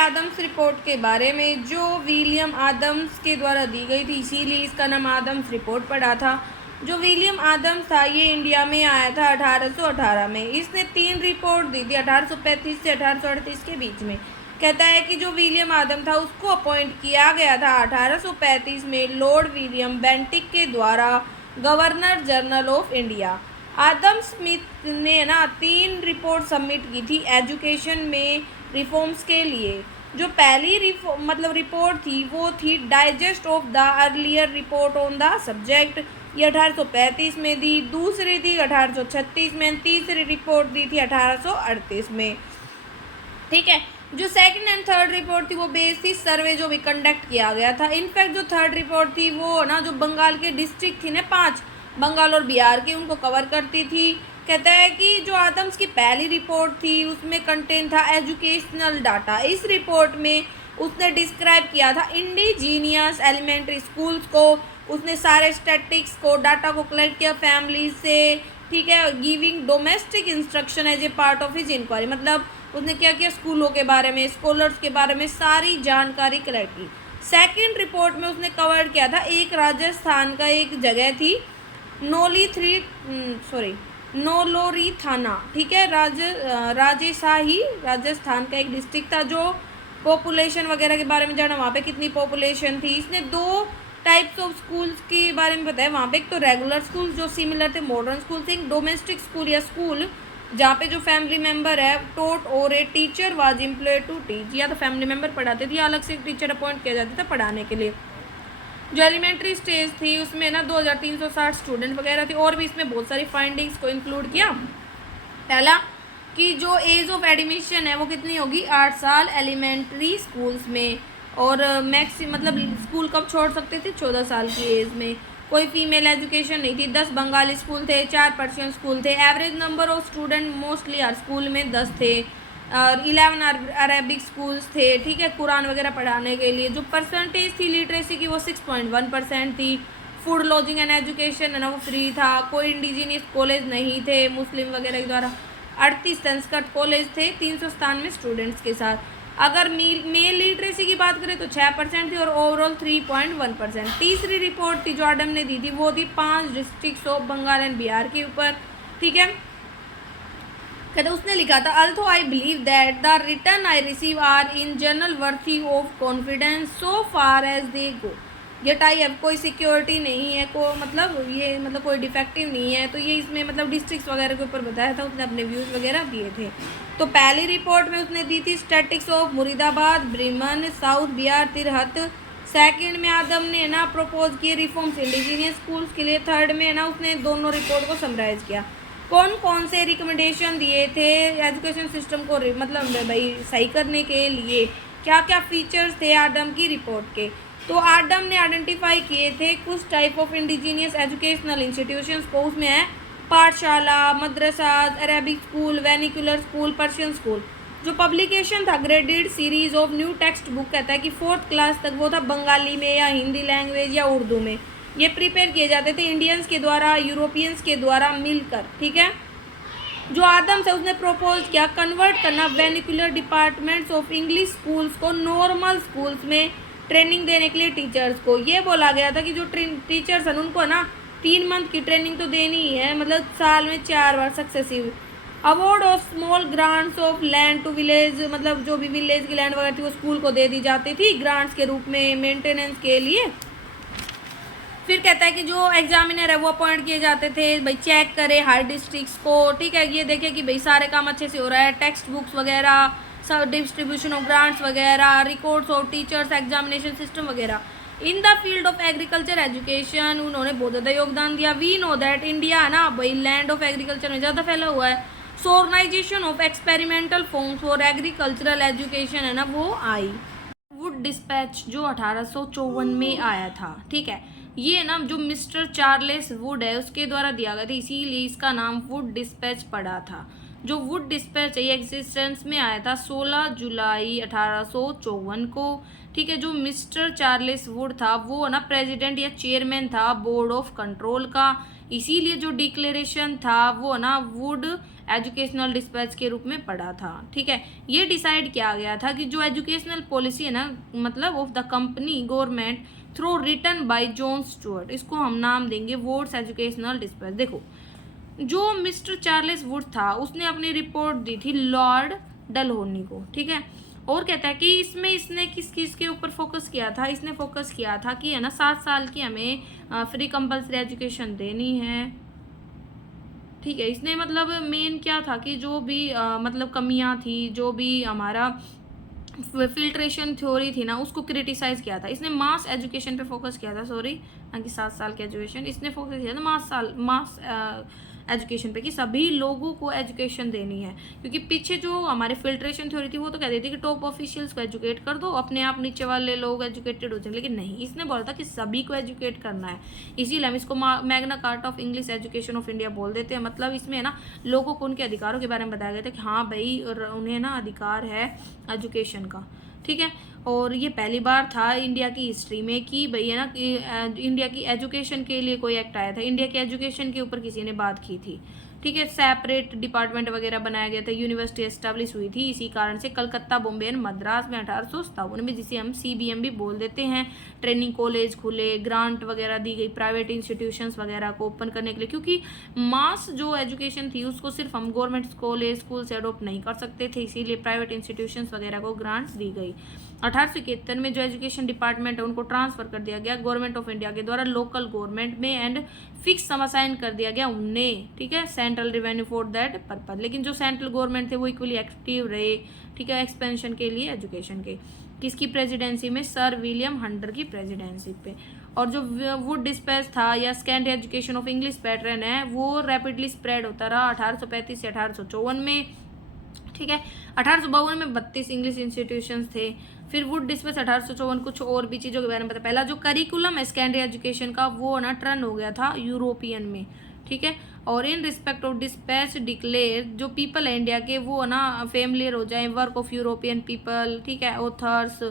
Adams report के बारे में, जो विलियम आदम्स के द्वारा दी गई थी, इसीलिए इसका नाम आदम्स रिपोर्ट पड़ा था। जो विलियम आदम्स था ये इंडिया में आया था 1818 में। इसने 3 रिपोर्ट दी थी 1835 से 1838 के बीच में। कहता है कि जो विलियम आदम था उसको अपॉइंट किया गया था 1835 में लॉर्ड विलियम बेंटिक के द्वारा governor general of India. Adam Smith ने ना 3 रिपोर्ट सबमिट की थी एजुकेशन में रिफॉर्म्स के लिए। जो पहली रिपोर्ट थी वो थी digest of the earlier report on the subject, ये 1835 में दी। दूसरी थी 1836 में, तीसरी रिपोर्ट दी थी 1838 में। ठीक है, जो सेकंड एंड थर्ड रिपोर्ट थी वो बेस्ड थी सर्वे जो भी कंडक्ट किया गया था। इनफैक्ट जो थर्ड रिपोर्ट थी वो ना जो बंगाल के डिस्ट्रिक्ट थी ना 5 बंगाल और बिहार की, उनको कवर करती थी। कहता है कि जो आदम्स की पहली रिपोर्ट थी उसमें कंटेन था एजुकेशनल डाटा। इस रिपोर्ट में उसने डिस्क्राइब किया था इंडिजीनियस एलिमेंट्री स्कूल्स को, उसने सारे स्टैटिक्स को डाटा को कलेक्ट किया फैमिली से। ठीक है, giving domestic instruction as a part of his inquiry, मतलब उसने क्या किया स्कूलों के बारे में, स्कॉलर्स के बारे में सारी जानकारी कलेक्ट की। सेकंड रिपोर्ट में उसने कवर किया था एक राजस्थान का एक जगह थी नोलोरी थाना। ठीक है, राजेशाही राजस्थान का एक डिस्ट्रिक्ट था। जो पॉपुलेशन वगैरह के बारे में जाना, वहाँ पे कितनी पॉपुलेशन थी। इसने 2 टाइप्स ऑफ स्कूल्स के बारे में बताया वहाँ पे। एक तो रेगुलर स्कूल जो सिमिलर थे मॉडर्न स्कूल से, एक डोमेस्टिक स्कूल या स्कूल जहाँ पे जो फैमिली मेंबर है टोट और a teacher was employed to teach, या तो फैमिली मेंबर पढ़ाते थे या अलग से एक टीचर अपॉइंट किया जाता था पढ़ाने के लिए। जो एलिमेंट्री स्टेज थी उसमें ना 2360 स्टूडेंट वगैरह थे। और भी इसमें बहुत सारी फाइंडिंग्स को इंक्लूड किया। पहला कि जो एज ऑफ एडमिशन है वो कितनी होगी 8 साल एलिमेंट्री स्कूल्स में, और मतलब स्कूल कब छोड़ सकते थे 14 साल की एज में। कोई फीमेल एजुकेशन नहीं थी। 10 बंगाली स्कूल थे, 4 पर्शियन स्कूल थे। Average number of student mostly her school में 10 थे, और 11 अरेबिक स्कूल्स थे। ठीक है, कुरान वगैरह पढ़ाने के लिए। जो परसेंटेज थी लिटरेसी की वो 6.1% थी। फूड लॉजिंग एंड एजुकेशन है ना वो फ्री था। कोई इंडिजीनियस कॉलेज नहीं थे मुस्लिम वगैरह के द्वारा। 38 संस्कृत कॉलेज थे 397 स्टूडेंट्स के साथ। अगर मेल लिटरेसी की बात करें तो 6% थी और ओवरऑल 3.1%। तीसरी रिपोर्ट थी जो आडम ने दी थी वो थी 5 districts of Bengal and Bihar के ऊपर। ठीक है, कहते उसने लिखा था although I believe that the return I receive are in general worthy of confidence so far as they go, yet I have कोई सिक्योरिटी नहीं है मतलब कोई डिफेक्टिव नहीं है। तो ये इसमें मतलब डिस्ट्रिक्ट्स वगैरह के ऊपर बताया था, उसने अपने व्यूज़ वगैरह दिए थे। तो पहली रिपोर्ट में उसने दी थी statistics of Murshidabad, Birbhum, south Bihar, Tirhut. Second में आदम ने ना प्रपोज किए रिफॉर्म्स इंडिजीनियस स्कूल्स के लिए। थर्ड में ना उसने दोनों रिपोर्ट को समराइज किया। कौन कौन से रिकमेंडेशन दिए थे एजुकेशन सिस्टम को मतलब भाई सही करने के लिए, क्या क्या फीचर्स थे आडम की रिपोर्ट के। तो आडम ने आइडेंटिफाई किए थे कुछ type of indigenous educational institutions को। उसमें है pathshala, madrasa, Arabic school, vernacular school, Persian school. जो पब्लिकेशन था graded series of new text book, कहता है कि 4th क्लास तक वो था बंगाली में या हिंदी लैंग्वेज या उर्दू में। ये प्रिपेयर किए जाते थे इंडियंस के द्वारा, यूरोपियंस के द्वारा मिलकर। ठीक है, जो आदम से उसने प्रपोज किया कन्वर्ट करना वेनिकुलर डिपार्टमेंट्स ऑफ इंग्लिश स्कूल्स को नॉर्मल स्कूल्स में ट्रेनिंग देने के लिए टीचर्स को। ये बोला गया था कि जो टीचर्स हैं उनको ना 3 मंथ की ट्रेनिंग तो देनी ही है, मतलब साल में 4 बार successive. Award of small grants of land to village, मतलब जो भी विलेज की लैंड वगैरह थी वो स्कूल को दे दी जाती थी ग्रांट्स के रूप में मेंटेनेंस के लिए। फिर कहता है कि जो एग्जामिनर है वो अपॉइंट किए जाते थे, भाई चेक करे हर डिस्ट्रिक्ट्स को। ठीक है, ये देखे कि भाई सारे काम अच्छे से हो रहा है, टेक्स्ट बुक्स वगैरह, सब डिस्ट्रीब्यूशन ऑफ ग्रांट्स वगैरह, records of teachers, examination system वगैरह। In the field of agriculture education उन्होंने बहुत ज़्यादा योगदान दिया। वी नो दैट इंडिया ना भाई लैंड ऑफ एग्रीकल्चर में ज़्यादा फैला हुआ है। So organisation of experimental farms for agricultural education है ना वो आई। वुड डिस्पैच जो 1854 में आया था। ठीक है, ये ना जो मिस्टर चार्ल्स वुड है उसके द्वारा दिया गया था, इसीलिए इसका नाम वुड डिस्पैच पड़ा था। जो वुड डिस्पैच है ये एग्जिस्टेंस में आया था 16 जुलाई 1854 को। ठीक है, जो मिस्टर चार्ल्स वुड था वो ना प्रेसिडेंट या चेयरमैन था बोर्ड ऑफ कंट्रोल का। इसीलिए जो डिक्लेरेशन था वो ना वुड एजुकेशनल डिस्पैच के रूप में पड़ा था। ठीक है, ये डिसाइड किया गया था कि जो एजुकेशनल पॉलिसी है ना, मतलब of the company government through written by John Stuart, इसको हम नाम देंगे वुड्स एजुकेशनल डिस्पैच। देखो, जो मिस्टर चार्ल्स वुड था उसने अपनी रिपोर्ट दी थी लॉर्ड डलहौनी को। ठीक है, और कहता है कि इसमें इसने किस चीज़ के ऊपर फोकस किया था, इसने फोकस किया था कि है ना 7 साल की हमें फ्री कंपल्सरी एजुकेशन देनी है। ठीक है, इसने मतलब मेन क्या था कि जो भी मतलब कमियां थी, जो भी हमारा फिल्ट्रेशन थ्योरी थी ना, उसको क्रिटिसाइज किया था। इसने मास एजुकेशन पे फोकस किया था, सॉरी, ना कि 7 साल की एजुकेशन, इसने फोकस किया था मास एजुकेशन पे, कि सभी लोगों को एजुकेशन देनी है। क्योंकि पीछे जो हमारे फिल्ट्रेशन थ्योरी थी वो तो कहती थी कि टॉप ऑफिशियल्स को एजुकेट कर दो, अपने आप नीचे वाले लोग एजुकेटेड हो जाए, लेकिन नहीं, इसने बोला था कि सभी को एजुकेट करना है। इसीलिए हम इसको Magna carta of English education of India बोल देते हैं। मतलब इसमें ना लोगों को उनके अधिकारों के बारे में बताया गया था कि हाँ भाई उन्हें ना अधिकार है एजुकेशन का। ठीक है, और ये पहली बार था इंडिया की हिस्ट्री में कि भई है ना कि इंडिया की एजुकेशन के लिए कोई एक्ट आया था, इंडिया की एजुकेशन के ऊपर किसी ने बात की थी। ठीक है, सेपरेट डिपार्टमेंट वगैरह बनाया गया था, यूनिवर्सिटी एस्टेब्लिश हुई थी। इसी कारण से कलकत्ता, बॉम्बे एंड मद्रास में 1857 में, जिसे हम CBM भी बोल देते हैं, ट्रेनिंग कॉलेज खुले, ग्रांट वगैरह दी गई प्राइवेट इंस्टीट्यूशंस वगैरह को ओपन करने के लिए। क्योंकि मास जो एजुकेशन थी उसको सिर्फ हम गवर्नमेंट कॉलेज स्कूल से अडोप्ट नहीं कर सकते थे, इसीलिए प्राइवेट इंस्टीट्यूशंस वगैरह को ग्रांट्स दी गई। 1871 में जो एजुकेशन डिपार्टमेंट है उनको ट्रांसफर कर दिया गया गवर्नमेंट ऑफ इंडिया के द्वारा लोकल गवर्नमेंट में, एंड फिक्स सम असाइन कर दिया गया उन्हें। ठीक है, central revenue for that purpose. लेकिन जो सेंट्रल गवर्नमेंट थे वो इक्वली एक्टिव रहे। ठीक है, एक्सपेंशन के लिए एजुकेशन के, किसकी प्रेसिडेंसी में, सर विलियम हंटर की प्रेसिडेंसी पे। और जो वुड डिस्पैच था या scanned education of English pattern है वो रैपिडली स्प्रेड होता रहा 1835 से 1854 में। ठीक है, 1852 में 32 इंग्लिश इंस्टीट्यूशंस थे। फिर वुड डिस्पैच 1854 कुछ और भी चीज़ों के बारे में पता। पहला जो करिकुलम है सेकेंडरी एजुकेशन का वो ना टर्न हो गया था यूरोपियन में। ठीक है, और in respect of dispatch declare जो पीपल है इंडिया के वो ना फेमिलियर हो जाए वर्क ऑफ यूरोपियन पीपल। ठीक है, ऑथर्स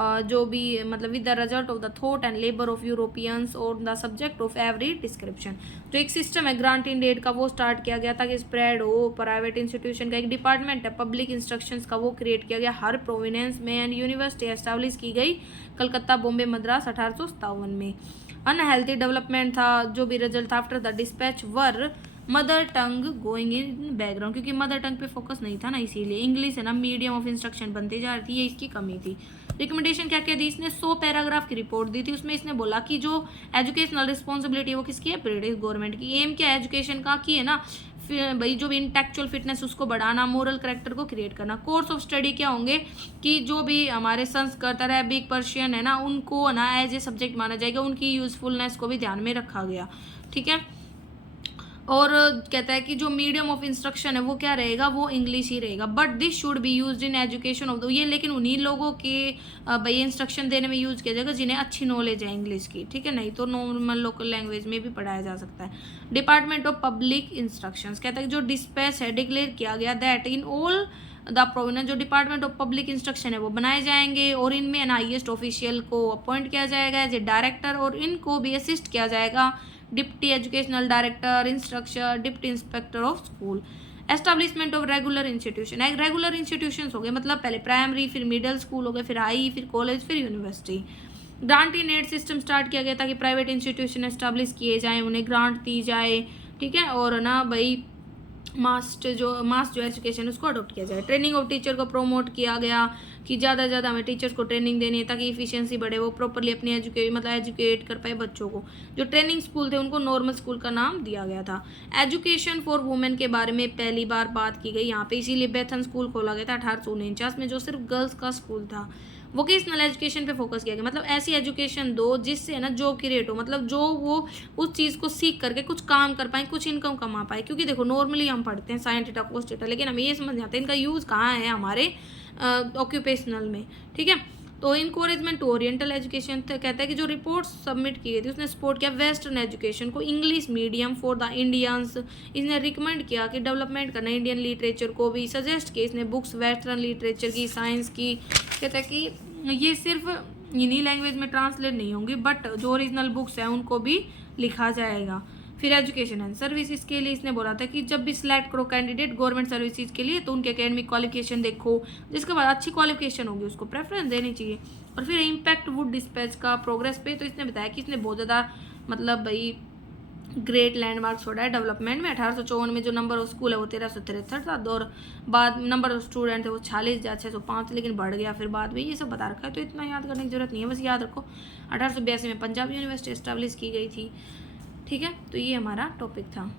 जो भी मतलब with the result of the thought and labour of Europeans और the subject of every description. जो एक सिस्टम है ग्रांट इन एड का वो स्टार्ट किया गया ताकि स्प्रेड हो। प्राइवेट इंस्टीट्यूशन का एक डिपार्टमेंट है पब्लिक इंस्ट्रक्शंस का, वो क्रिएट किया गया हर प्रोविनेंस में। एंड यूनिवर्सिटी एस्टैब्लिश की गई कलकत्ता, बॉम्बे, मद्रास 1857 में। अनहेल्थी डेवलपमेंट था जो भी result after the dispatch were mother tongue going in background, क्योंकि मदर टंग पे फोकस नहीं था ना, इसीलिए इंग्लिश है ना मीडियम ऑफ इंस्ट्रक्शन बनती जा रही थी, ये इसकी कमी थी। रिकमेंडेशन क्या क्या दी इसने, 100 पैराग्राफ की रिपोर्ट दी थी। उसमें इसने बोला कि जो एजुकेशनल रिस्पॉन्सिबिलिटी है वो किसकी है, ब्रिटिश गवर्नमेंट की। एम क्या है एजुकेशन का, कि है ना भाई जो भी इंटेलेक्चुअल फिटनेस उसको बढ़ाना, मोरल करेक्टर को क्रिएट करना। कोर्स ऑफ स्टडी क्या होंगे कि जो भी हमारे संस्कृत, अरेबिक, पर्शियन है ना उनको ना एज ए सब्जेक्ट माना जाएगा, उनकी यूजफुलनेस को भी ध्यान में रखा गया। ठीक है, और कहता है कि जो मीडियम ऑफ इंस्ट्रक्शन है वो क्या रहेगा, वो इंग्लिश ही रहेगा। But this should be used in education of the, ये लेकिन उन्हीं लोगों के भाई इंस्ट्रक्शन देने में यूज किया जाएगा जिन्हें अच्छी नॉलेज है इंग्लिश की। ठीक है, नहीं तो नॉर्मल लोकल लैंग्वेज में भी पढ़ाया जा सकता है। डिपार्टमेंट ऑफ पब्लिक इंस्ट्रक्शंस कहता है कि जो डिस्पैच है डिक्लेयर किया गया that in all the provenance जो डिपार्टमेंट ऑफ पब्लिक इंस्ट्रक्शन है वो बनाए जाएंगे, और इनमें हाईएस्ट ऑफिशियल को अपॉइंट किया जाएगा एज ए डायरेक्टर, और इनको भी असिस्ट किया जाएगा deputy educational director, instructor, deputy inspector of school. Establishment of regular institution, regular institutions हो गए मतलब पहले प्राइमरी, फिर मिडिल स्कूल हो गए, फिर हाई, फिर कॉलेज, फिर university. Grant in aid system start किया गया ताकि प्राइवेट इंस्टीट्यूशन एस्टेब्लिश किए जाएं, उन्हें ग्रांट दी जाए। ठीक है, और ना भाई मास जो एजुकेशन उसको अडोप्ट किया जाए। ट्रेनिंग ऑफ टीचर को प्रोमोट किया गया कि ज़्यादा से ज़्यादा हमें टीचर्स को ट्रेनिंग देनी है ताकि इफिशिएंसी बढ़े, वो प्रॉपरली अपनी एजुकेट कर पाए बच्चों को। जो ट्रेनिंग स्कूल थे उनको नॉर्मल स्कूल का नाम दिया गया था। एजुकेशन फॉर वुमेन के बारे में पहली बार बात की गई यहाँ पे, इसीलिए बेथन स्कूल खोला गया था 1849 में, जो सिर्फ गर्ल्स का स्कूल था। वोकेशनल एजुकेशन पे फोकस किया गया, मतलब ऐसी एजुकेशन दो जिससे है ना जॉब क्रिएट हो, मतलब जो वो उस चीज़ को सीख करके कुछ काम कर पाए, कुछ इनकम कमा पाए। क्योंकि देखो नॉर्मली हम पढ़ते हैं साइन थीटा कोस थीटा, लेकिन हमें ये समझ नहीं आता इनका यूज़ कहाँ है हमारे ऑक्यूपेशनल में। ठीक है, तो इनकोरेजमेंट टू ओरिएंटल एजुकेशन कहता है कि जो रिपोर्ट सबमिट की गई थी उसने सपोर्ट किया वेस्टर्न एजुकेशन को, English medium for the Indians. इसने रिकमेंड किया कि डेवलपमेंट करना इंडियन लिटरेचर को भी, सजेस्ट किया इसने बुक्स वेस्टर्न लिटरेचर की, साइंस की। कहता है कि ये सिर्फ इन्हीं लैंग्वेज में ट्रांसलेट नहीं होंगी बट जो ओरिजिनल बुक्स हैं उनको भी लिखा जाएगा। फिर एजुकेशन एंड सर्विसेज के लिए इसने बोला था कि जब भी सिलेक्ट करो कैंडिडेट गवर्नमेंट सर्विसेज के लिए तो उनके एकेडमिक क्वालिफिकेशन देखो, जिसके बाद अच्छी क्वालिफिकेशन होगी उसको प्रेफरेंस देनी चाहिए। और फिर इम्पैक्ट वुड डिस्पैच का प्रोग्रेस पे, तो इसने बताया कि इसने बहुत ज़्यादा मतलब भाई ग्रेट लैंडमार्क छोड़ा है डेवलपमेंट में। 1854 में जो नंबर ऑफ स्कूल है वो 1363 था, और बाद नंबर ऑफ स्टूडेंट है वो 46,605, लेकिन बढ़ गया फिर बाद में, ये सब बता रखा है तो इतना याद करने की जरूरत नहीं है, बस याद रखो 1882 में पंजाब यूनिवर्सिटी एस्टेब्लिश की गई थी। ठीक है, तो ये हमारा टॉपिक था।